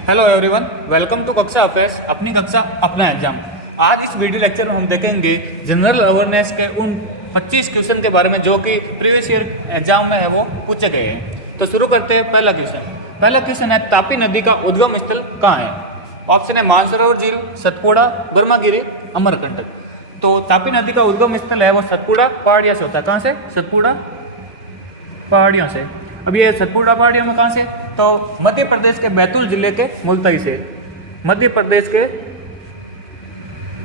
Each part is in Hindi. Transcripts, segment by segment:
हेलो एवरीवन, वेलकम टू कक्षा अफेयर्स, अपनी कक्षा अपना एग्जाम। आज इस वीडियो लेक्चर में हम देखेंगे जनरल अवेयरनेस के उन 25 क्वेश्चन के बारे में जो कि प्रीवियस ईयर एग्जाम में है वो पूछे गए हैं। तो शुरू करते हैं। पहला क्वेश्चन है, तापी नदी का उद्गम स्थल कहाँ है? ऑप्शन है मानसरोवर झील, सतपुड़ा, ब्रह्मगिरी, अमरकंटक। तो तापी नदी का उद्गम स्थल है वो सतपुड़ा पहाड़िया से होता है। कहाँ से? सतपुड़ा पहाड़ियों से। अब ये सतपुड़ा पहाड़ियों में कहाँ से? तो मध्य प्रदेश के बैतूल जिले के मुल्ताई से। मध्य प्रदेश के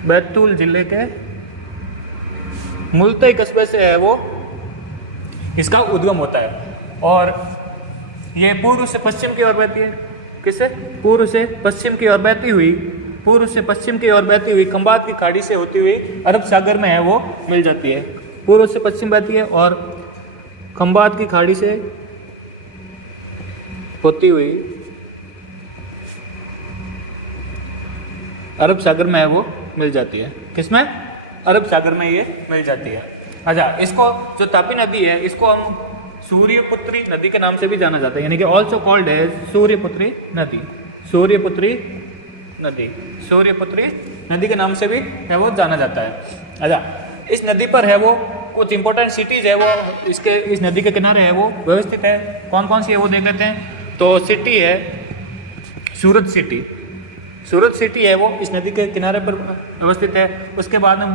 बैतूल जिले के मुल्ताई कस्बे से है वो इसका उद्गम होता है। और ये पूर्व से पश्चिम की ओर बहती है। किससे? पूर्व से पश्चिम की ओर बहती हुई खंबात की खाड़ी से होती हुई अरब सागर में है वो मिल जाती है। पूर्व से पश्चिम बहती है और खंबात की खाड़ी से होती हुई अरब सागर में है वो मिल जाती है। किसमें? अरब सागर में ये मिल जाती है। अच्छा, इसको जो तापी नदी है इसको हम सूर्यपुत्री नदी के नाम से भी जाना जाता है, यानी कि ऑल्सो कॉल्ड है सूर्यपुत्री नदी। सूर्यपुत्री नदी के नाम से भी है वो जाना जाता है। अच्छा, इस नदी पर है वो कुछ इंपॉर्टेंट सिटीज है वो इस नदी के किनारे है वो व्यवस्थित है। कौन कौन सी है वो देख लेते हैं। तो सिटी है सूरत सिटी है वो इस नदी के किनारे पर अवस्थित है। उसके बाद में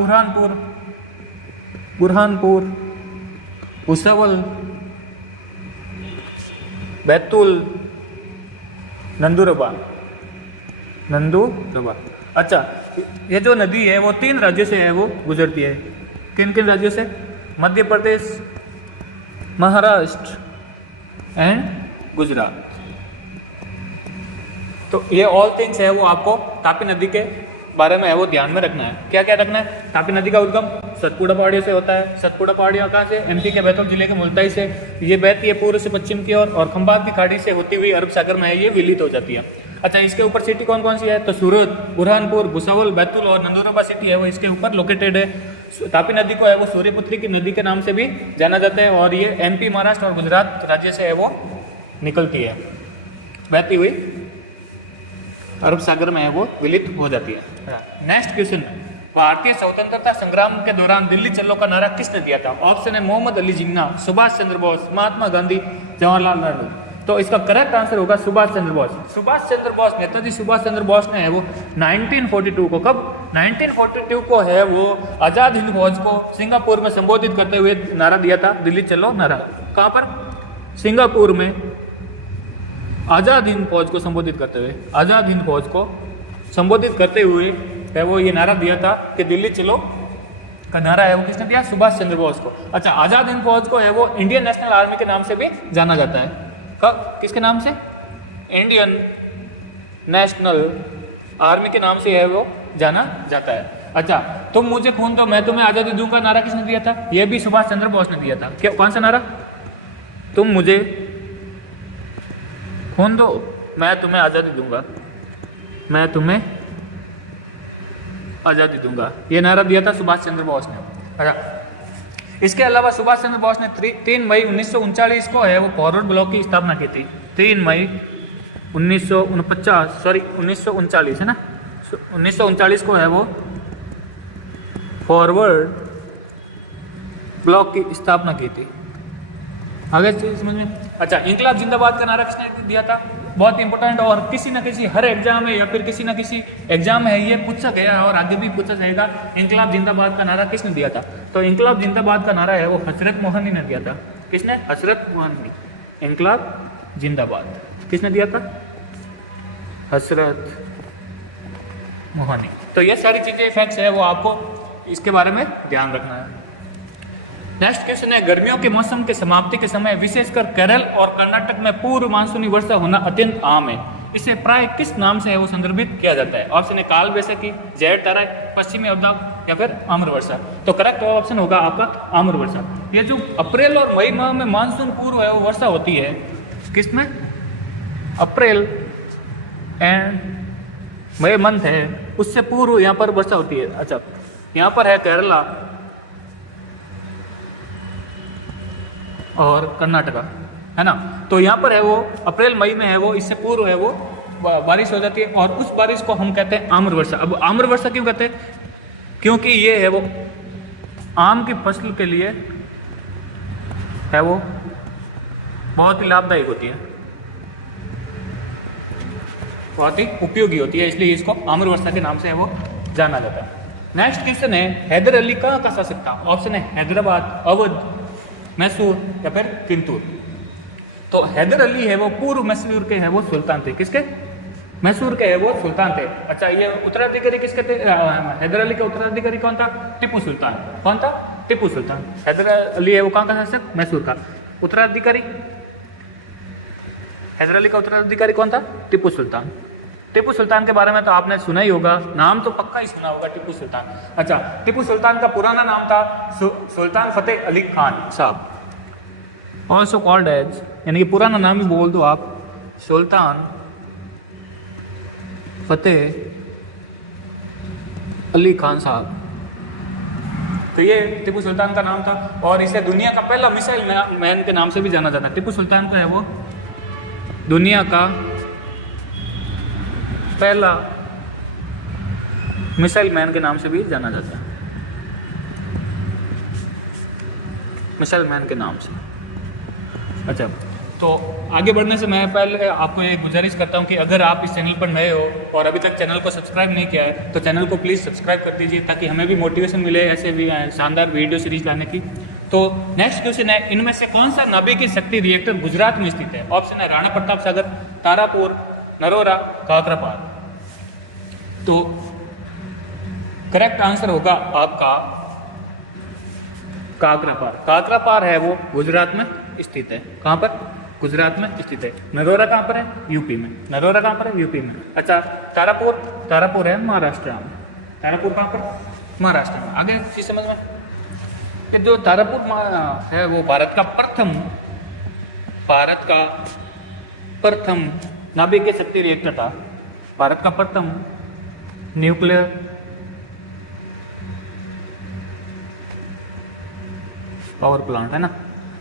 बुरहानपुर, भुसावल, बैतूल, नंदूरबा। अच्छा, ये जो नदी है वो 3 राज्यों से है वो गुजरती है। किन किन राज्यों से? मध्य प्रदेश, महाराष्ट्र एंड गुजरात। तो ये ऑल थिंग्स है वो आपको तापी नदी के बारे में है वो ध्यान में रखना है। क्या क्या रखना है? तापी नदी का उद्गम सतपुड़ा पहाड़ियों से होता है। सतपुड़ा पहाड़ियाँ कहाँ से? एमपी के बैतूल जिले के मुल्ताई से ये बहती है पूर्व से पश्चिम की ओर और खंबात की खाड़ी से होती हुई अरब सागर में है ये विलीत हो जाती है। अच्छा, इसके ऊपर सिटी कौन कौन सी है? तो सूरत, बुरहानपुर, भुसावल, बैतूल और नंदूरबा सिटी है वो इसके ऊपर लोकेटेड है। तापी नदी को है वो सूर्यपुत्री की नदी के नाम से भी जाना जाता है और ये एमपी, महाराष्ट्र और गुजरात राज्य से है वो निकलती है, बहती हुई अरब सागर में है वो विलीत हो जाती है। नेक्स्ट क्वेश्चन, भारतीय स्वतंत्रता संग्राम के दौरान दिल्ली चलो का नारा किसने दिया था? ऑप्शन है मोहम्मद अली जिन्ना, सुभाष चंद्र बोस, महात्मा गांधी, जवाहरलाल नेहरू। तो इसका करेक्ट आंसर होगा सुभाष चंद्र बोस। नेताजी सुभाष चंद्र बोस ने है वो 1942 को, कब? 1942 को है वो आजाद हिंद फौज को सिंगापुर में संबोधित करते हुए नारा दिया था, दिल्ली चलो नारा। कहाँ पर? सिंगापुर में आजाद हिंद फौज को संबोधित करते हुए है वो ये नारा दिया था कि दिल्ली चलो का नारा है वो किसने दिया? सुभाष चंद्र बोस को। अच्छा, आजाद हिंद फौज को है वो इंडियन नेशनल आर्मी के नाम से भी जाना जाता है। कब? किसके नाम से? इंडियन नेशनल आर्मी के नाम से है वो जाना जाता है। अच्छा, तुम मुझे खून दो मैं तुम्हें आज़ादी दूंगा नारा किसने दिया था? यह भी सुभाष चंद्र बोस ने दिया था। क्या? कौन सा नारा? तुम मुझे खून दो मैं तुम्हें आज़ादी दूंगा, ये नारा दिया था सुभाष चंद्र बोस ने। अच्छा, इसके अलावा सुभाष चंद्र बोस ने 3 मई 1939 को है वो फॉरवर्ड ब्लॉक की स्थापना की थी। 3 मई 1939 है ना, 1939 को है वो फॉरवर्ड ब्लॉक की स्थापना की थी। आगे समझ में? अच्छा, इंकलाब जिंदाबाद का नारा किसने दिया था? बहुत इंपॉर्टेंट, और किसी न किसी हर एग्जाम में या फिर किसी न किसी एग्जाम में ये पूछा गया है और आगे भी पूछा जाएगा। इंकलाब जिंदाबाद का नारा किसने दिया था? तो इंकलाब जिंदाबाद का नारा है वो हजरत मोहनी ने दिया था। किसने? हजरत मोहनी। इंकलाब जिंदाबाद किसने दिया था? हजरत मोहनी। तो ये सारी चीजें फैक्ट्स है वो आपको इसके बारे में ध्यान रखना है। नेक्स्ट क्वेश्चन है, गर्मियों के मौसम के समाप्ति के समय विशेषकर केरल और कर्नाटक में पूर्व मानसूनी वर्षा होना अत्यंत आम है। इसे प्राय किस नाम से है वो संदर्भित किया जाता है? ऑप्शन है काल वैशाखी, जैठ तारा, पश्चिमी अवदाब या फिर आम्र वर्षा। तो करेक्ट ऑप्शन होगा आपका आम्र वर्षा। ये जो अप्रैल और मई माह में मानसून पूर्व है वो वर्षा होती है, किसमें? अप्रैल एंड मई मंथ है उससे पूर्व यहाँ पर वर्षा होती है। अच्छा, यहाँ पर है केरला और कर्नाटका, है ना। तो यहाँ पर है वो अप्रैल मई में है वो, इससे पूर्व है वो बारिश हो जाती है और उस बारिश को हम कहते हैं आम्र वर्षा। अब आम्र वर्षा क्यों कहते हैं? क्योंकि ये है वो आम की फसल के लिए है वो बहुत ही लाभदायक होती है, बहुत ही उपयोगी होती है, इसलिए इसको आम्र वर्षा के नाम से है वो जाना जाता है। नेक्स्ट क्वेश्चन है, हैदर अली कहाँ का शासक था? ऑप्शन है हैदराबाद, अवध, मैसूर या फिर किंतूर। तो हैदर अली है वो पूर्व मैसूर के है वो सुल्तान थे। किसके? मैसूर के है वो सुल्तान थे। अच्छा, ये उत्तराधिकारी किसके थे? हैदर अली का उत्तराधिकारी कौन था? टिप्पू सुल्तान। कौन था? टिप्पू सुल्तान। हैदर अली है वो कहाँ का शासक? मैसूर का। उत्तराधिकारी हैदर अली का उत्तराधिकारी कौन था? टिप्पू सुल्तान। टिप्पू सुल्तान के बारे में तो आपने सुना ही होगा, नाम तो पक्का ही सुना होगा, टिप्पू सुल्तान। अच्छा, टिप्पू सुल्तान का पुराना नाम था सुल्तान फतेह अली खान साहब, ऑल्सो कॉल्ड एज, यानी कि पुराना नाम ही बोल दो आप, सुल्तान फतेह अली खान साहब। तो ये टिप्पू सुल्तान का नाम था और इसे दुनिया का पहला मिसाइल मैन के नाम से भी जाना जाता है। टिप्पू सुल्तान का है वो दुनिया का पहला मिसाइल मैन के नाम से भी जाना जाता है, मिसाइल मैन के नाम से। अच्छा, तो आगे बढ़ने से मैं पहले आपको एक गुजारिश करता हूं कि अगर आप इस चैनल पर नए हो और अभी तक चैनल को सब्सक्राइब नहीं किया है तो चैनल को प्लीज़ सब्सक्राइब कर दीजिए, ताकि हमें भी मोटिवेशन मिले ऐसे भी शानदार वीडियो सीरीज लाने की। तो नेक्स्ट क्वेश्चन है, इनमें से कौन सा नाभिकीय शक्ति रिएक्टर गुजरात में स्थित है? ऑप्शन है राणा प्रताप सागर, तारापुर, नरोरा, काकरापार। तो करेक्ट आंसर होगा आपका काकरापार। काकरापार है वो गुजरात में स्थित है। कहाँ पर? गुजरात में स्थित है। नरोरा कहाँ पर है? यूपी में। नरोरा कहाँ पर है? यूपी में। अच्छा, तारापुर, तारापुर है महाराष्ट्र में। तारापुर कहाँ पर? महाराष्ट्र में। आगे चीज समझ में, ये जो तारापुर है वो भारत का प्रथम नाभिकीय शक्ति रिएक्टर था। भारत का प्रथम न्यूक्लियर पावर प्लांट है ना,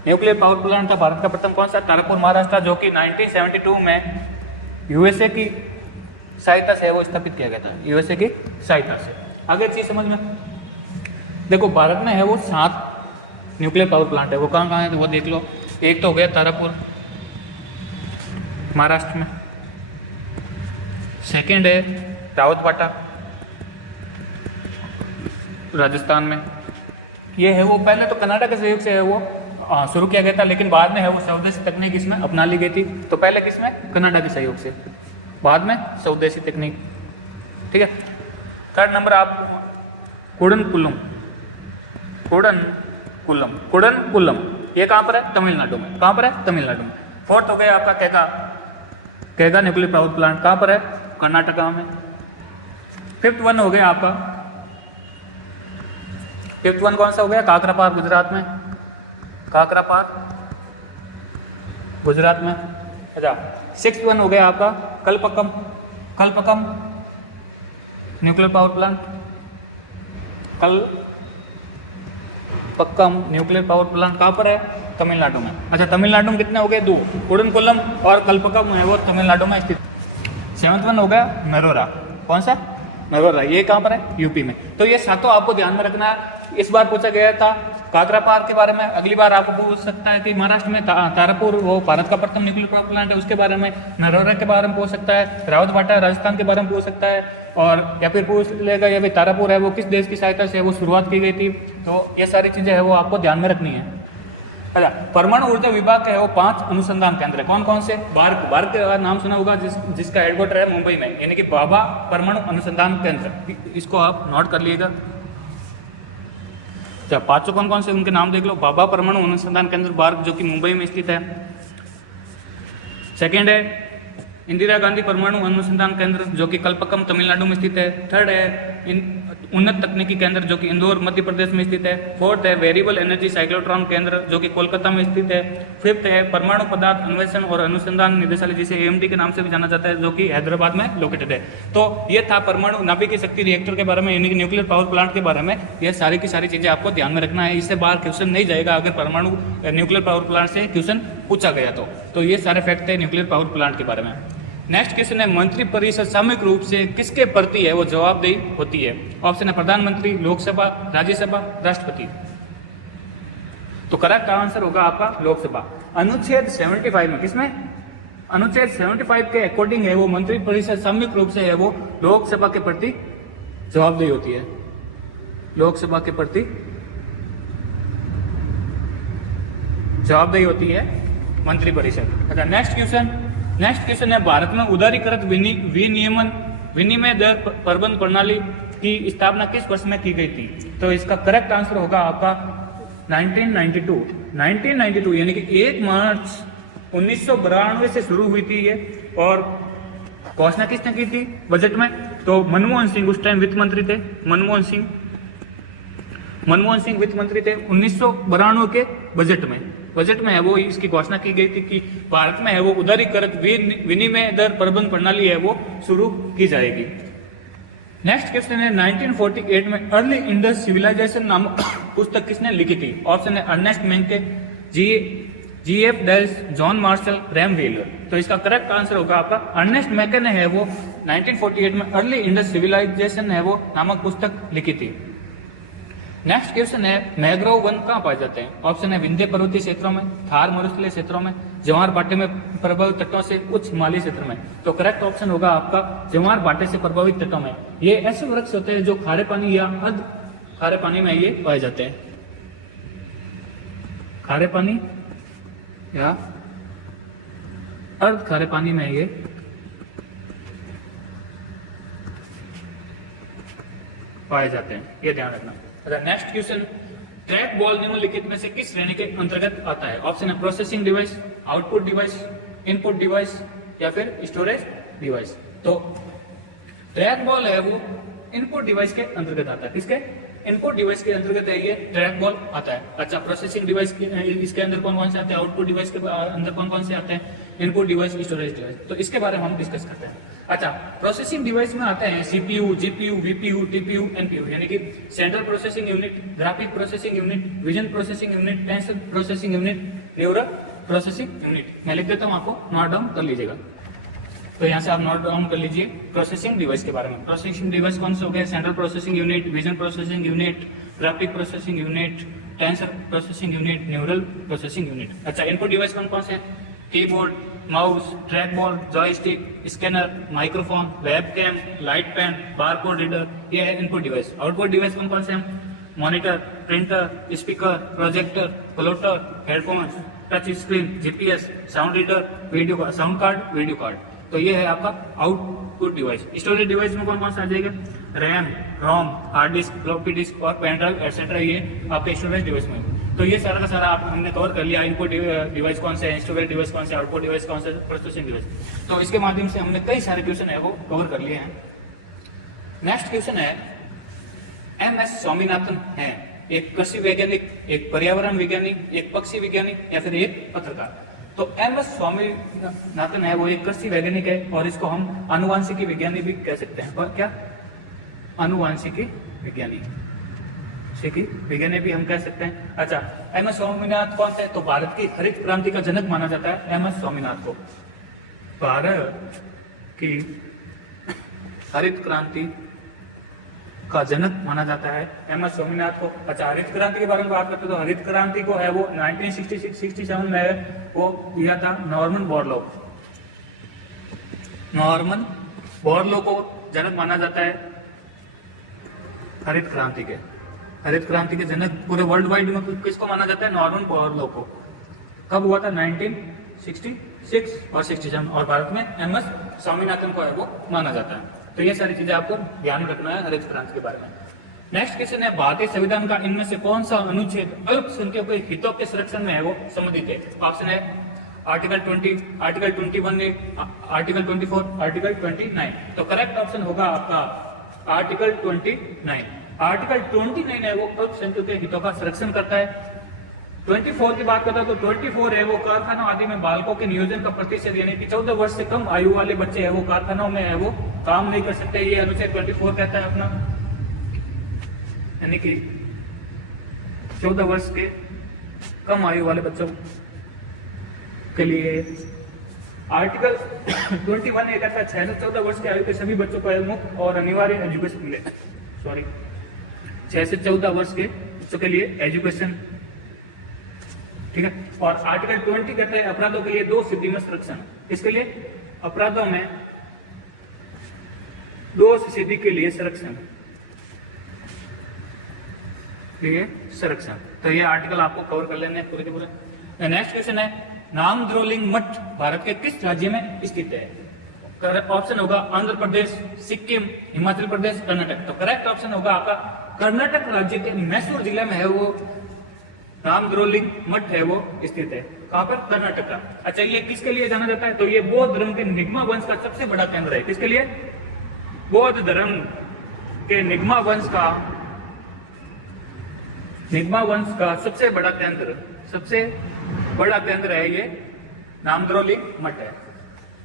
न्यूक्लियर पावर प्लांट था भारत का प्रथम। कौन सा? तारापुर महाराष्ट्र, जो कि 1972 में यूएसए की सहायता से वो स्थापित किया गया था, यूएसए की सहायता से। आगे चीज समझ में देखो, भारत में है वो 7 न्यूक्लियर पावर प्लांट है। वो कहाँ कहाँ है तो वो देख लो। एक तो हो गया तारापुर महाराष्ट्र में, सेकेंड है रावतबाटा राजस्थान में। ये है वो पहले तो कनाडा के सहयोग से है वो शुरू किया गया था, लेकिन बाद में है वो स्वदेशी तकनीक इसमें अपना ली गई थी। तो पहले किसमें? कनाडा के सहयोग से, बाद में स्वदेशी तकनीक। ठीक है। थर्ड नंबर आप कुडनकुलम, ये कहाँ पर है? तमिलनाडु में। कहाँ पर है? तमिलनाडु में। फोर्थ हो गया आपका कैगा न्यूक्लियर पावर प्लांट, कहाँ पर है? कर्नाटका में। फिफ्थ वन हो गया आपका, फिफ्थ वन कौन सा हो गया? काकरापार गुजरात में। काकरापार गुजरात में। अच्छा, सिक्स्थ वन हो गया आपका Kalpakkam nuclear power plant, Kalpakkam nuclear power plant कहाँ पर है? तमिलनाडु में। अच्छा, तमिलनाडु में कितने हो गए? 2। कुडनकुलम और कलपक्कम है वो तमिलनाडु में स्थित। सेवंथ वन हो गया नरोरा। कौन सा? नरोरा। ये कहाँ पर है? यूपी में। तो ये सातों आपको ध्यान में रखना है। इस बार पूछा गया था काकरापार के बारे में, अगली बार आपको पूछ सकता है कि महाराष्ट्र में तारापुर वो भारत का प्रथम न्यूक्लियर पावर प्लांट है, उसके बारे में। नरोरा के बारे में पूछ सकता है, रावतबाटा राजस्थान के बारे में पूछ सकता है, और या फिर पूछ लेगा या फिर तारापुर है वो किस देश की सहायता से वो शुरुआत की गई थी। तो ये सारी चीजें है वो आपको ध्यान में रखनी है। अच्छा, परमाणु ऊर्जा विभाग के है वो 5 अनुसंधान केंद्र है। कौन कौन से? बार्क का नाम सुना होगा, जिसका हेडक्वार्टर है मुंबई में, यानी कि भाभा परमाणु अनुसंधान केंद्र। इसको आप नोट कर लीजिएगा। अच्छा, 5 कौन कौन से उनके नाम देख लो। भाभा परमाणु अनुसंधान केंद्र बार्क, जो कि मुंबई में स्थित है। सेकेंड है इंदिरा गांधी परमाणु अनुसंधान केंद्र, जो कि कलपक्कम तमिलनाडु में स्थित है। थर्ड है उन्नत तकनीकी केंद्र, जो कि इंदौर मध्य प्रदेश में स्थित है। फोर्थ है वेरिएबल एनर्जी साइक्लोट्रॉन केंद्र, जो कि कोलकाता में स्थित है। फिफ्थ है परमाणु पदार्थ अन्वेषण और अनुसंधान निदेशालय, जिसे एएमडी के नाम से भी जाना जाता है, जो कि हैदराबाद में लोकेटेड है। तो ये था परमाणु नाभिकीय शक्ति रिएक्टर के बारे में, यानी कि न्यूक्लियर पावर प्लांट के बारे में। ये सारी की सारी चीजें आपको ध्यान में रखना है। इससे बाहर क्वेश्चन नहीं जाएगा अगर परमाणु न्यूक्लियर पावर प्लांट से क्वेश्चन पूछा गया तो ये सारे फैक्ट थे न्यूक्लियर पावर प्लांट के बारे में। नेक्स्ट क्वेश्चन है मंत्रिपरिषद सामूहिक रूप से किसके प्रति है वो जवाबदेही होती है? ऑप्शन है प्रधानमंत्री, लोकसभा, राज्यसभा, राष्ट्रपति। तो करेक्ट आंसर होगा आपका लोकसभा। अनुच्छेद 75 में, किसमें? अनुच्छेद 75 के अकॉर्डिंग है वो मंत्रिपरिषद सामूहिक रूप से है वो लोकसभा के प्रति जवाबदेही होती है, लोकसभा के प्रति जवाबदेही होती है मंत्रिपरिषद। अच्छा, नेक्स्ट क्वेश्चन है भारत में उदारीकृत विनियमन विनिमय दर प्रबंध प्रणाली की स्थापना किस वर्ष में की गई थी? तो इसका करेक्ट आंसर होगा आपका 1992 यानी कि 1 मार्च 1992 से शुरू हुई थी ये। और घोषणा किसने की थी बजट में? तो मनमोहन सिंह उस टाइम वित्त मंत्री थे। मनमोहन सिंह वित्त मंत्री थे 1992 के बजट में है वो इसकी घोषणा की गई थी कि भारत में है वो उदारीकृत विनिमय दर प्रबंध प्रणाली है वो शुरू की जाएगी। नेक्स्ट क्वेश्चन है 1948 में अर्ली इंडस सिविलाइजेशन नामक पुस्तक किसने लिखी थी? ऑप्शन है Ernest Mackay, G.F. Dales, John Marshall, रैम व्हीलर। तो इसका करेक्ट आंसर होगा आपका अर्नेस्ट मेंके ने है वो 1948 में अर्ली इंडस सिविलाइजेशन है वो नामक पुस्तक लिखी थी। नेक्स्ट क्वेश्चन है मैंग्रोव वन कहाँ पाए जाते हैं? ऑप्शन है विंध्य पर्वतीय क्षेत्रों में, थार मरुस्थलीय क्षेत्रों में, जवार भाटे में प्रभावित तटों से उच्च हिमालयी क्षेत्र में। तो करेक्ट ऑप्शन होगा आपका जवार भाटे से प्रभावित तटों में। ये ऐसे वृक्ष होते हैं जो खारे पानी या अर्ध खारे पानी में ये पाए जाते हैं, खारे पानी या अर्ध खारे पानी में ये पाए जाते हैं, ये ध्यान रखना। नेक्स्ट क्वेश्चन, ट्रैक बॉल निम्नलिखित में से किस श्रेणी के अंतर्गत आता है? ऑप्शन है processing device, output device, input device या फिर स्टोरेज डिवाइस। तो ट्रैक बॉल है वो इनपुट डिवाइस के अंतर्गत आता है। किसके? इनपुट डिवाइस के अंतर्गत है ये ट्रैक बॉल आता है। अच्छा, प्रोसेसिंग डिवाइस इसके अंदर कौन कौन से आते हैं? आउटपुट डिवाइस के अंदर कौन कौन से आते हैं? Input device, storage device. तो इसके बारे में हम डिस्कस करते हैं। अच्छा, प्रोसेसिंग डिवाइस में आते हैं सीपीयू, जीपीयू, वीपीयू, टीपीयू, एनपीयू यानी कि central processing unit, graphic processing unit, vision processing unit, tensor processing unit, neural processing unit. मैं लिख देता हूं, आपको नोट डाउन कर लीजिएगा। तो यहाँ से आप नोट डाउन कर लीजिए प्रोसेसिंग डिवाइस के बारे में। प्रोसेसिंग डिवाइस कौन से हो गए? Central processing unit, vision processing unit, graphic processing unit, tensor processing unit, neural processing unit. अच्छा, इनपुट डिवाइस कौन कौन से हैं? Keyboard, mouse, track ball, joystick, scanner, microphone, webcam, light pen, barcode reader, ये है इनपुट डिवाइस। आउटपुट डिवाइस कौन कौन से हैं? Monitor, printer, speaker, projector, plotter, headphones, touch screen, GPS, sound reader, video sound card, video card. तो ये है आपका आउटपुट डिवाइस। स्टोरेज डिवाइस में कौन कौन सा आ जाएगा? रैम, रोम, हार्ड डिस्क, फ्लॉपी डिस्क और पेन ड्राइव एक्सेट्रा, ये आपके स्टोरेज डिवाइस में। तो ये सारा का सारा आप हमने कवर कर लिया। इनपुट डिवाइस कौन से है, स्टोरेज डिवाइस कौन से, आउटपुट डिवाइस कौन से, प्रोसेसिंग डिवाइस। तो इसके माध्यम से हमने कई सारे क्वेश्चन है वो कवर कर लिए हैं। नेक्स्ट क्वेश्चन है एमएस स्वामीनाथन है एक कृषि वैज्ञानिक, एक पर्यावरण वैज्ञानिक, एक पक्षी वैज्ञानिक या फिर एक पत्रकार। तो एमएस स्वामीनाथन है वो एक कृषि वैज्ञानिक है और इसको हम आनुवांशिकी विज्ञानी भी कह सकते हैं। और क्या? आनुवांशिकी विज्ञानी भी हम कह सकते हैं। अच्छा, एमएस स्वामीनाथन कौन थे? तो भारत की हरित क्रांति का जनक माना जाता है एमएस स्वामीनाथन को। भारत की हरित क्रांति का जनक माना जाता है एमएस स्वामीनाथन को। अच्छा, हरित क्रांति के बारे में बात करते हैं तो हरित क्रांति को है वो 1966-67 में वो दिया था नॉर्मन बोरलो को जनक माना जाता है हरित क्रांति के जनक पूरे वर्ल्ड वाइड में किसको माना जाता है? नॉर्मन बोरलो को। कब हुआ था? 1966 और 67। और भारत में एमएस स्वामीनाथन को है वो माना जाता है। तो ये सारी चीजें आपको ध्यान रखना है हरित क्रांति के बारे में। नेक्स्ट क्वेश्चन है भारतीय संविधान का इनमें से कौन सा अनुच्छेद अल्पसंख्यकों के हितों के संरक्षण में है वो संबंधित है? ऑप्शन है article 20, article 21A, article 24, article 29। तो करेक्ट ऑप्शन होगा आपका आर्टिकल 29। आर्टिकल 29 है वो अल्पसंख्यकों के हितों का संरक्षण करता है। 24 की बात करता है तो 24 है वो कारखानों आदि में बालकों के नियोजन का प्रतिशत यानी कि 14 वर्ष से कम आयु वाले बच्चे है वो कारखानों में है वो काम नहीं कर सकते। ये अनुच्छेद 24 कहता है अपना, यानी कि 14 वर्ष के कम आयु वाले बच्चों के लिए आर्टिकल 21 ये कहता है 6 से 14 वर्ष के आयु के सभी बच्चों को मुफ्त और अनिवार्य एजुकेशन मिले। 6 से 14 वर्ष के बच्चों के लिए एजुकेशन, ठीक है। और आर्टिकल 20 कहता है अपराधों के लिए 2 सिद्धि में संरक्षण। इसके लिए अपराधों में 2 सिद्धि के लिए संरक्षण, तो ये आर्टिकल आपको कवर कर लेने पूरे के पूरे। नेक्स्ट क्वेश्चन है नामद्रोलिंग मठ भारत के किस राज्य में स्थित है? ऑप्शन होगा आंध्र प्रदेश, सिक्किम, हिमाचल प्रदेश, कर्नाटक। तो करेक्ट ऑप्शन होगा आपका कर्नाटक राज्य के मैसूर जिले में है वो नामद्रोलिंग मठ है वो स्थित है। कहां पर? कर्नाटक का। अच्छा, ये किसके लिए जाना जाता है? तो ये बौद्ध धर्म के निगमा वंश का सबसे बड़ा केंद्र है। किसके लिए? बौद्ध धर्म के निगमा वंश का सबसे बड़ा केंद्र है ये नामद्रोलिंग मठ है।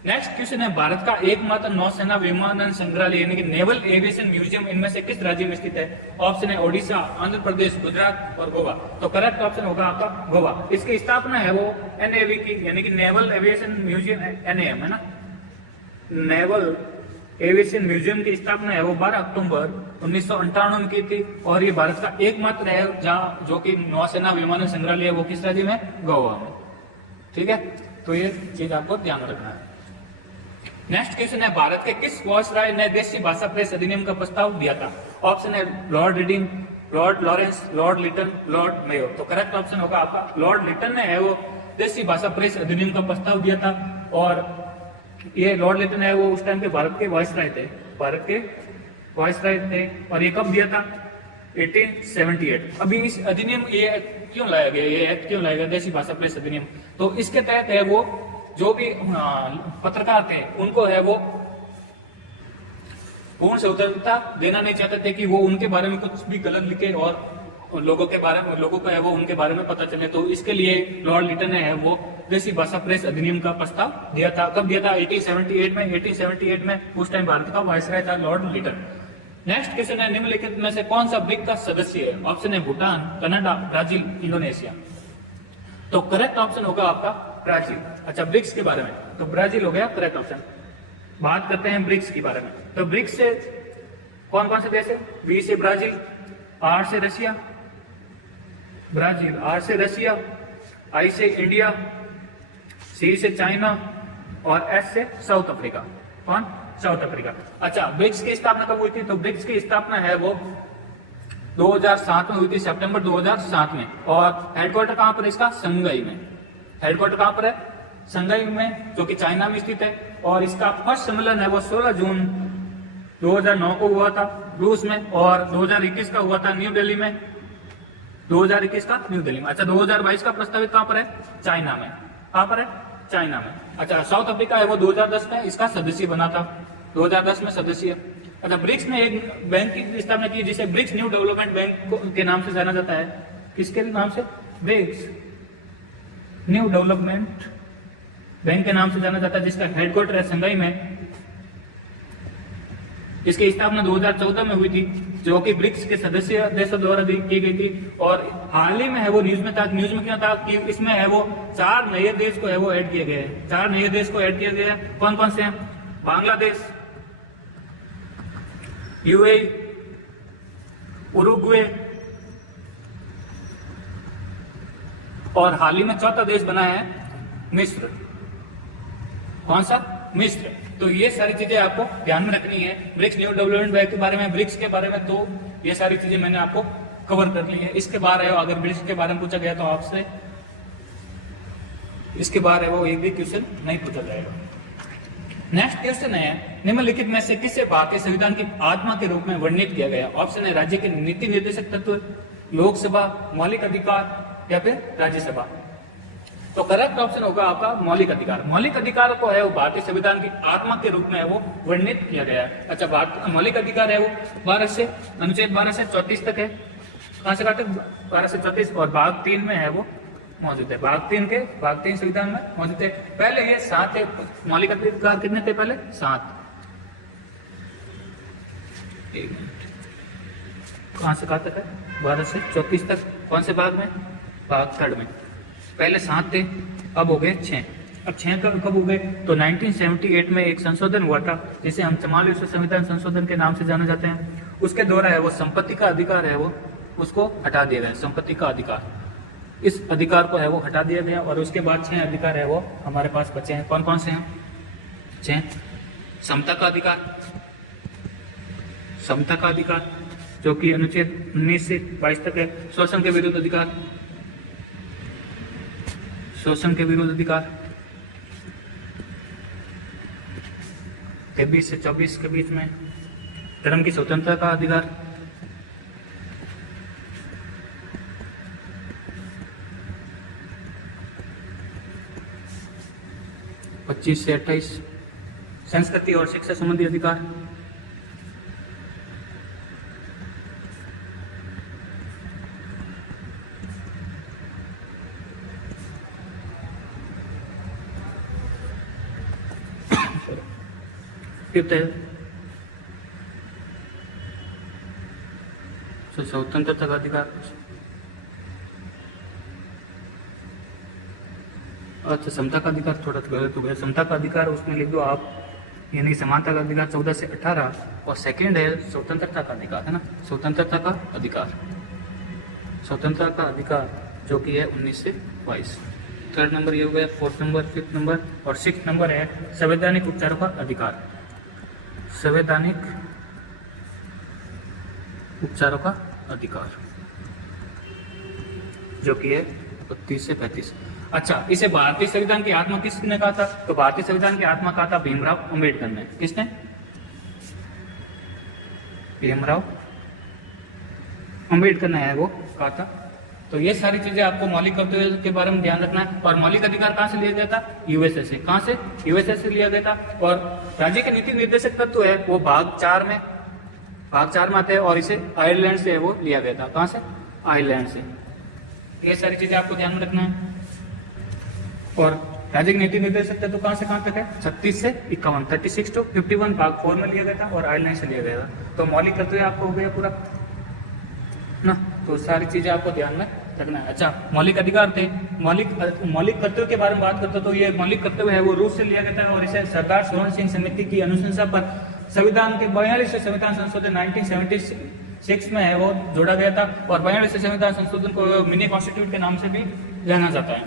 नेक्स्ट क्वेश्चन है भारत का एकमात्र नौसेना विमानन संग्रहालय यानी कि नेवल एविएशन म्यूजियम इनमें से किस राज्य में स्थित है? ऑप्शन है ओडिशा, आंध्र प्रदेश, गुजरात और गोवा। तो करेक्ट ऑप्शन होगा आपका गोवा। इसकी स्थापना है वो एनएवी की यानी कि नेवल एविएशन म्यूजियम, एनएएम है ना, नेवल एविएशन म्यूजियम की स्थापना है वो 12 अक्टूबर 1998 में की थी। और ये भारत का एकमात्र है जहां जो कि नौसेना विमानन संग्रहालय है वो किस राज्य में? गोवा में, ठीक है। तो ये चीज आपको ध्यान रखना है। नेक्स्ट क्वेश्चन है भारत के किस वायसराय ने देशी भाषा प्रेस अधिनियम का प्रस्ताव दिया था? ऑप्शन है Lord Reading, Lord Lawrence, Lord Lytton, Lord Mayo. तो करेक्ट ऑप्शन होगा आपका लॉर्ड लिटन ने है वो देशी भाषा प्रेस अधिनियम का प्रस्ताव दिया था। और ये लॉर्ड लिटन है वो उस टाइम के भारत के वायसराय थे। और ये कब दिया था? 1878। अभी इस अधिनियम ये क्यों लाया गया, ये एक्ट क्यों लाया गया देशी भाषा प्रेस अधिनियम? तो इसके तहत है वो जो भी पत्रकार थे उनको है वो पूर्ण स्वतंत्रता देना नहीं चाहते थे कि वो उनके बारे में कुछ भी गलत लिखे और लोगों को है वो उनके बारे में पता चले। तो इसके लिए लॉर्ड लिटन ने है वो देशी भाषा प्रेस अधिनियम का प्रस्ताव दिया था। कब दिया था? 1878 में उस टाइम भारत का वायसराय था लॉर्ड लिटन। नेक्स्ट क्वेश्चन है निम्नलिखित में से कौन सा ब्रिक्स का सदस्य है? ऑप्शन है भूटान, कनाडा, ब्राजील, इंडोनेशिया। तो करेक्ट ऑप्शन होगा आपका ब्राजील। अच्छा, ब्रिक्स के बारे में तो ब्राजील हो गया करेक्ट ऑप्शन। बात करते हैं ब्रिक्स के बारे में। तो ब्रिक्स से कौन कौन से देश है? बी से ब्राजील, आर से रशिया, ब्राजील, आर से रशिया, आई से इंडिया, सी से चाइना और एस से साउथ अफ्रीका। कौन? South Africa. अच्छा, ब्रिक्स की स्थापना कब हुई थी? तो ब्रिक्स की स्थापना है वो 2007 में हुई थी, सितंबर 2007 में। और हेडक्वार्टर कहां पर इसका? संघाई में। हेडक्वार्टर कहां पर है? संघाई में, जो कि चाइना में स्थित है। और इसका फर्स्ट सम्मेलन है वो 16 जून 2009 को हुआ था रूस में। और 2021 का हुआ था न्यू दिल्ली में। 2021 का न्यू दिल्ली में। अच्छा, 2022 का प्रस्तावित कहां पर है? चाइना में। कहां पर है? चाइना में। अच्छा, साउथ अफ्रीका है वो 2010 में इसका सदस्य बना था, 2010 में सदस्य। अच्छा, ब्रिक्स ने एक बैंक की स्थापना की जिसे ब्रिक्स न्यू डेवलपमेंट बैंक के नाम से जाना जाता है। किसके नाम से? ब्रिक्स न्यू डेवलपमेंट बैंक के नाम से जाना जाता है, जिसका हेडक्वार्टर है संघाई में। इसकी स्थापना 2014 में हुई थी, जो कि ब्रिक्स के सदस्य देशों द्वारा की गई थी। और हाल ही में है वो न्यूज में था। न्यूज में क्या था कि इसमें है वो 4 नए देश को है वो ऐड किए गए हैं। 4 नए देश को ऐड किया गया है। कौन कौन से हैं? बांग्लादेश, यूएई, उरुग्वे और हाल ही में चौथा देश बना है मिस्र। कौन सा? मिस्र। तो ये सारी चीजें आपको ध्यान में रखनी है ब्रिक्स न्यू डेवलपमेंट बैंक के बारे में, ब्रिक्स के बारे में। तो ये सारी चीजें मैंने आपको कवर कर ली है। इसके बाहर है अगर ब्रिक्स के बारे में पूछा गया तो आपसे इसके बाहर है वो एक भी क्वेश्चन नहीं पूछा जाएगा। नेक्स्ट क्वेश्चन है निम्नलिखित में से किसे भारतीय संविधान की आत्मा के रूप में वर्णित किया गया? ऑप्शन है राज्य के नीति निर्देशक तत्व, लोकसभा, मौलिक अधिकार या फिर राज्यसभा। तो करेक्ट ऑप्शन होगा आपका मौलिक अधिकार। मौलिक अधिकार को है वो भारतीय संविधान की आत्मा के रूप में है वो वर्णित किया गया है। अच्छा, मौलिक अधिकार है वो 12 से अनुच्छेद 12 से 34 तक है। कहां से कहां तक? 12 से 34। और भाग 3 में है वो मौजूद है। भाग 3 संविधान में मौजूद है। पहले ये 7 है। मौलिक अधिकार कितने थे पहले? 7। एक मिनट, कहां से कहां तक है? 12 से 34 तक। कौन से भाग में? भाग 3 में। पहले 7 थे, अब हो गए 6। अब 6 कब हुए? तो 1978 में एक संशोधन हुआ था जिसे हम 44वें संविधान संशोधन के नाम से जाने जाते हैं। उसके द्वारा है वो संपत्ति का अधिकार है वो उसको हटा दिया गया, संपत्ति का अधिकार, इस अधिकार को है वो हटा दिया गया। और उसके बाद 6 अधिकार है वो हमारे पास बचे हैं। कौन कौन से हैं? 6। समता का अधिकार, समता का अधिकार जो कि अनुच्छेद 19 से 22 तक है। शोषण के विरुद्ध अधिकार, शोषण के विरुद्ध अधिकार 23 से 24 के बीच में। धर्म की स्वतंत्रता का अधिकार, पच्चीस से 28। संस्कृति और शिक्षा संबंधी अधिकार, फिफ्थ है स्वतंत्रता का अधिकार। अच्छा, समता का अधिकार थोड़ा गलत हो गया। समता का अधिकार उसमें लिख दो आप, यानी समानता का अधिकार 14 से 18। और सेकंड है स्वतंत्रता का अधिकार, है ना, स्वतंत्रता का अधिकार, स्वतंत्रता का अधिकार जो कि है 19 से 22। थर्ड नंबर ये हो गया। फोर्थ नंबर, फिफ्थ नंबर और सिक्स नंबर है संवैधानिक उपचारों का अधिकार, संवैधानिक उपचारों का अधिकार जो कि है 32 से 35। अच्छा, इसे भारतीय संविधान की आत्मा किसने कहा था? तो भारतीय संविधान की आत्मा कहा था भीमराव अंबेडकर ने। किसने? भीमराव अंबेडकर ने है वो कहा था। तो ये सारी चीजें आपको मौलिक कर्तव्यों के बारे में ध्यान रखना है। और मौलिक अधिकार कहाँ से लिया गया था? यूएसए से। कहाँ से? यूएसए से लिया गया था। और राज्य के नीति निर्देशक तत्व है वो भाग 4 में आते हैं। और इसे आयरलैंड से वो लिया गया था। कहाँ से? आयरलैंड से। ये सारी चीजें आपको ध्यान में रखना है। और राज्य के नीति निर्देशक तत्व कहाँ से कहाँ तक है? 36 से 51, 36 to 51 भाग 4 में लिया गया था और आयरलैंड से लिया गया था। तो मौलिक कर्तव्य आपको हो गया पूरा ना। तो सारी चीजें आपको ध्यान में रखना है। अच्छा, मौलिक अधिकार थे। मौलिक कर्तव्य के बारे में बात करते तो ये मौलिक कर्तव्य है वो रूस से लिया गया था। और इसे सरदार सोहन सिंह समिति की अनुशंसा पर संविधान के 42वें संविधान संशोधन 1976 में है वो जोड़ा गया था। और 42वें संविधान संशोधन को मिनी कॉन्स्टिट्यूट के नाम से भी जाना जाता है।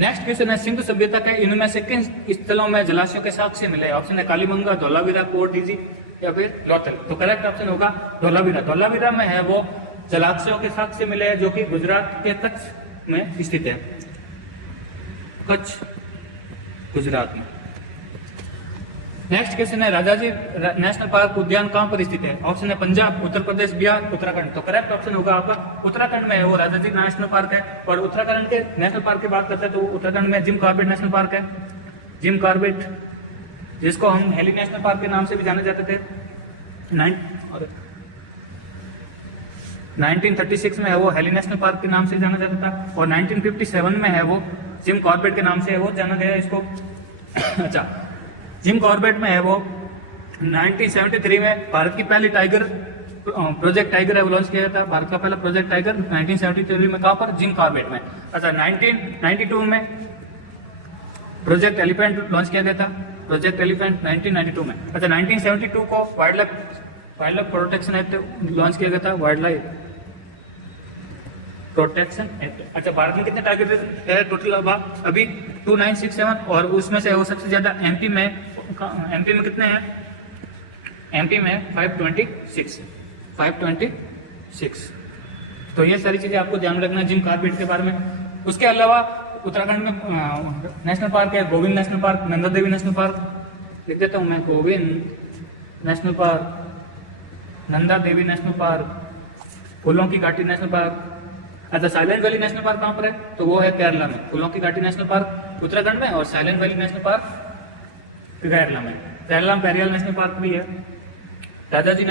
नेक्स्ट क्वेश्चन है सिंधु सभ्यता के इनमें से किन स्थलों में जलाशयों के साक्ष्य मिले? ऑप्शन है कालीबंगा, धौलावीरा, कोट डीजी या फिर लोथल। तो करेक्ट ऑप्शन होगा धौलावीरा। धौलावीरा में है वो जलाशयों के साक्ष्य मिले हैं जो कि गुजरात के कच्छ में स्थित है। कच्छ गुजरात में। नेक्स्ट क्वेश्चन है राजाजी नेशनल पार्क उद्यान कहां पर स्थित है? ऑप्शन है पंजाब, उत्तर प्रदेश, बिहार, उत्तराखंड। तो करेक्ट ऑप्शन होगा आपका उत्तराखंड में है वो राजाजी नेशनल पार्क है। और उत्तराखंड के नेशनल पार्क की बात करते हैं तो उत्तराखंड में जिम कॉर्बेट नेशनल पार्क है। जिम कॉर्बेट, जिसको हम हेली नेशनल पार्क के नाम से भी जाने जाते थे। 1936 में है वो हेली नेशनल पार्क के नाम से जाना जाता था। और 1957 में है वो जिम कॉर्बेट के नाम से है वो जाना गया इसको। अच्छा, जिम कॉर्बेट में है वो 1973 में भारत की पहली टाइगर प्रोजेक्ट टाइगर है वो लॉन्च किया था। भारत का पहला प्रोजेक्ट टाइगर 1973 में कहां पर? जिम कॉर्बेट में। अच्छा, 1992 में प्रोजेक्ट एलिफेंट लॉन्च किया गया था। प्रोजेक्ट एलिफेंट 1992 में। अच्छा, 1972 को wild life protection act launch किया गया था। Wild life protection act. अच्छा, भारत में कितने टाइगर है टोटल अभी? 2967। और उसमें से वो सबसे ज्यादा एमपी में कितने हैं? एमपी में 526। तो ये सारी चीजें आपको ध्यान रखना है जिम कॉर्बेट के बारे में। उसके अलावा उत्तराखंड में नेशनल पार्क है Govind national park, Nanda Devi national park लिख देता हूं मैं, Govind national park, Nanda Devi national park, फूलों की घाटी नेशनल पार्क। अच्छा, साइलेंट वैली नेशनल पार्क कहां पर है? तो वो है केरला में। फूलों की घाटी नेशनल पार्क उत्तराखंड में और silent valley national park Kerala में। केरला में पेरियाल नेशनल पार्क भी है। राजाजी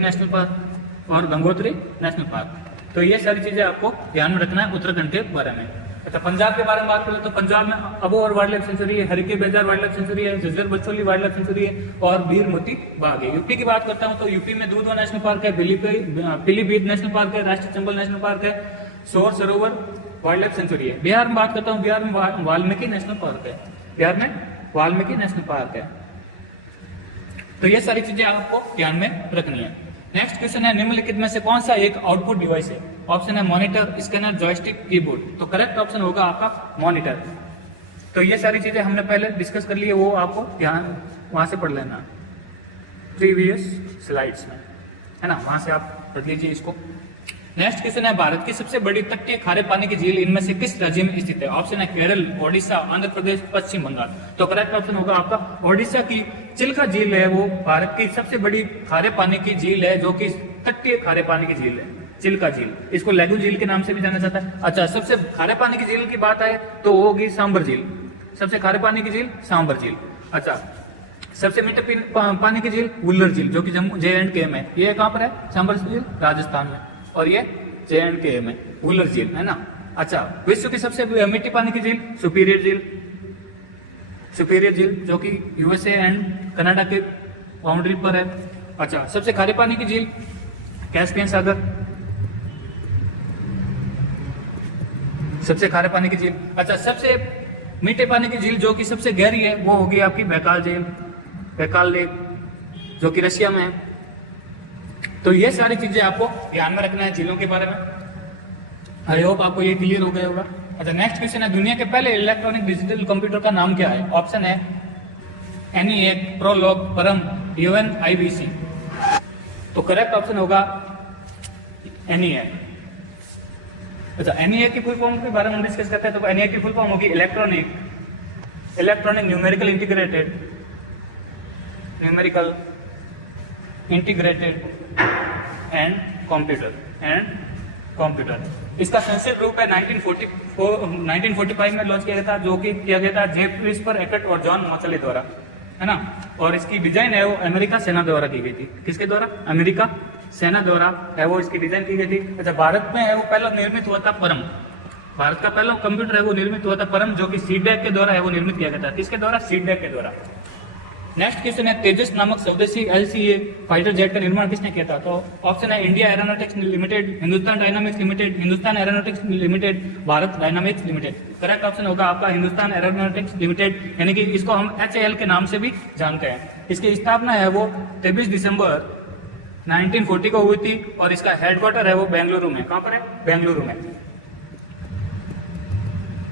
नेशनल पार्क और गंगोत्री नेशनल पार्क। तो ये सारी चीजें आपको ध्यान में रखना है उत्तराखंड के बारे में। अच्छा, पंजाब के बारे में बात करें तो पंजाब में अबोहर वाइल्ड लाइफ सेंचुरी है, हरिके बेजार वाइल्ड लाइफ सेंचुरी है, झज्जर बचोली वाइल्ड लाइफ सेंचुरी है और बीर मोती बाग है। यूपी की बात करता हूं तो यूपी में दूधवा नेशनल पार्क है, पीलीभीत नेशनल पार्क है, राष्ट्रीय चंबल नेशनल पार्क है, शोर सरोवर वाइल्ड लाइफ सेंचुरी है। बिहार में बात करता हूँ, बिहार में वाल्मीकि नेशनल पार्क है, बिहार में वाल्मीकि नेशनल पार्क है। तो ये सारी चीजें आपको ध्यान में रखनी है। नेक्स्ट क्वेश्चन है, निम्नलिखित में से कौन सा एक आउटपुट डिवाइस है? ऑप्शन है मॉनिटर, स्कैनर, जॉयस्टिक, कीबोर्ड। तो करेक्ट ऑप्शन होगा आपका मॉनिटर। तो ये सारी चीजें हमने पहले डिस्कस कर ली है, वो आपको ध्यान वहां से पढ़ लेना प्रीवियस स्लाइड्स में, है ना, वहां से आप पढ़ लीजिए इसको। नेक्स्ट क्वेश्चन है, भारत की सबसे बड़ी तटीय खारे पानी की झील इनमें से किस राज्य में स्थित है? ऑप्शन है केरल, ओडिशा, आंध्र प्रदेश, पश्चिम बंगाल। तो करेक्ट ऑप्शन होगा आपका ओडिशा की चिल्का झील है, वो भारत की सबसे बड़ी खारे पानी की झील है, जो कि तटीय खारे पानी की झील है, चिल्का झील। इसको लेगू झील के नाम से भी जाना जाता है। अच्छा, सबसे खारे पानी की झील की बात आए तो वो होगी सांबर झील, सबसे खारे पानी की झील सांबर झील। अच्छा, सबसे मीठे पानी की झील वुल्लर झील, जो कि जम्मू JNK में। ये कहाँ पर है? सांबर झील राजस्थान में, और ये JNK में वुल्लर झील, है ना। अच्छा, विश्व की सबसे मीठी पानी की झील सुपीरियर झील, सुपीरियर झील, जो कि USA एंड कनाडा के बाउंड्री पर है। अच्छा, सबसे खारे पानी की झील कैस्पियन सागर, सबसे खारे पानी की झील। अच्छा, सबसे मीठे पानी की झील जो कि सबसे गहरी है वो होगी आपकी बैकाल झील, बैकाल लेक, जो कि रशिया में है। तो ये सारी चीजें आपको ध्यान में रखना है झीलों के बारे में। आई होप आपको ये क्लियर हो गया होगा। अच्छा, नेक्स्ट क्वेश्चन है, दुनिया के पहले इलेक्ट्रॉनिक डिजिटल कंप्यूटर का नाम क्या है? ऑप्शन है ENIAC, प्रोलॉग, परम, UNIBC। तो करेक्ट ऑप्शन होगा ENIAC। अच्छा, ENIAC की फुल फॉर्म के बारे में डिस्कस करते हैं। तो ENIAC की फुल फॉर्म होगी electronic numerical integrated and computer. इसका संक्षिप्त रूप है 1945 में लॉन्च किया गया था, जो कि किया गया था जेफ्री एकट और जॉन मॉचले द्वारा, है ना। और इसकी डिजाइन है वो अमेरिका सेना द्वारा की गई थी। किसके द्वारा? अमेरिका सेना द्वारा है वो इसकी डिजाइन की गई थी। अच्छा, भारत में है वो पहला निर्मित हुआ था परम, भारत का पहला कंप्यूटर है वो निर्मित हुआ था परम, जो कि सीडेक के द्वारा है वो निर्मित किया गया था। किसके द्वारा? सीडेक के द्वारा। नेक्स्ट क्वेश्चन है, तेजस नामक स्वदेशी LCA फाइटर जेट का निर्माण किसने किया था? तो ऑप्शन है India aeronautics limited, Hindustan dynamics limited, Hindustan aeronautics limited, Bharat dynamics limited. Correct option होगा आपका हिंदुस्तान एरोनॉटिक्स लिमिटेड, यानी कि इसको हम HAL के नाम से भी जानते हैं। इसकी स्थापना है वो 23 दिसंबर 1940 को हुई थी, और इसका हेडक्वार्टर है वो बेंगलुरु में। कहां पर है? बेंगलुरु में।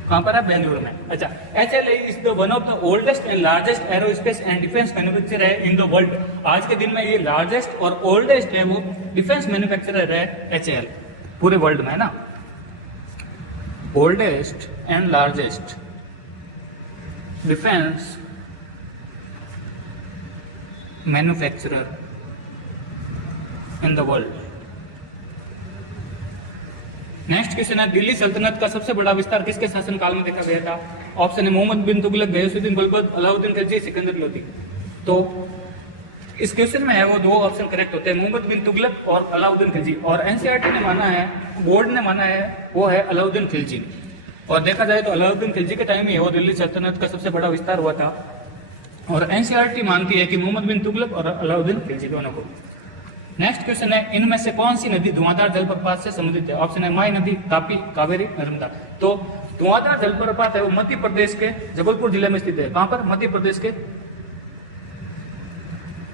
कहां पर है? बेंगलुरु में। अच्छा, HAL is the one of the oldest and largest aerospace and defence manufacturer है इन द वर्ल्ड। आज के दिन में ये लार्जेस्ट और ओल्डेस्ट है वो डिफेंस मैन्युफैक्चरर है HAL पूरे वर्ल्ड में, है ना। Oldest and largest defence manufacturer in the world. Next question है, दिल्ली सल्तनत का सबसे बड़ा विस्तार किसके शासनकाल में देखा गया था? ऑप्शन है मोहम्मद बिन तुगलक, गयासुद्दीन बलबन, अलाउद्दीन खिलजी, सिकंदर लोदी। तो इस क्वेश्चन में है वो दो ऑप्शन करेक्ट होते हैं, मोहम्मद बिन तुगलक और अलाउद्दीन खिलजी। और NCERT ने माना है, बोर्ड ने माना है वो है अलाउद्दीन खिलजी। और देखा जाए तो अलाउद्दीन खिलजी के टाइम ही वो दिल्ली सल्तनत का सबसे बड़ा विस्तार हुआ था। और NCERT मानती है कि मोहम्मद बिन तुगलक और अलाउद्दीन खिलजी दोनों को। नेक्स्ट क्वेश्चन है, इनमें से कौन सी नदी धुआंधार जलप्रपात से संबंधित है? ऑप्शन है माई नदी, तापी, कावेरी, नर्मदा। तो धुआंधार जलप्रपात है वो मध्य प्रदेश के जबलपुर जिले में स्थित है। कहां पर? मध्य प्रदेश के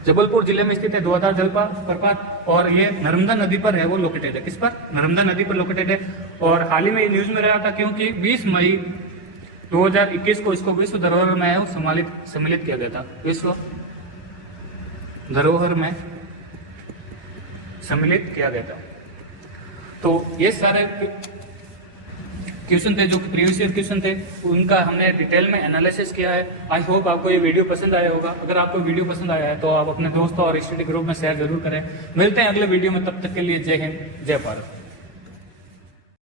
जबलपुर जिले में स्थित है धुआंधार जलप्रपात, और ये नर्मदा नदी पर है वो लोकेटेड है। किस पर? नर्मदा नदी पर लोकेटेड है। और हाल ही में न्यूज में रहा था क्योंकि 20 मई 2021 को इसको विश्व धरोहर में है वो सम्मिलित किया गया था, विश्व धरोहर में सम्मिलित किया गया था। तो ये सारे क्वेश्चन थे जो प्रीवियस ईयर क्वेश्चन थे, उनका हमने डिटेल में एनालिसिस किया है। आई होप आपको ये वीडियो पसंद आया होगा। अगर आपको वीडियो पसंद आया है तो आप अपने दोस्तों और स्टडी ग्रुप में शेयर जरूर करें। मिलते हैं अगले वीडियो में, तब तक के लिए जय हिंद, जय भारत।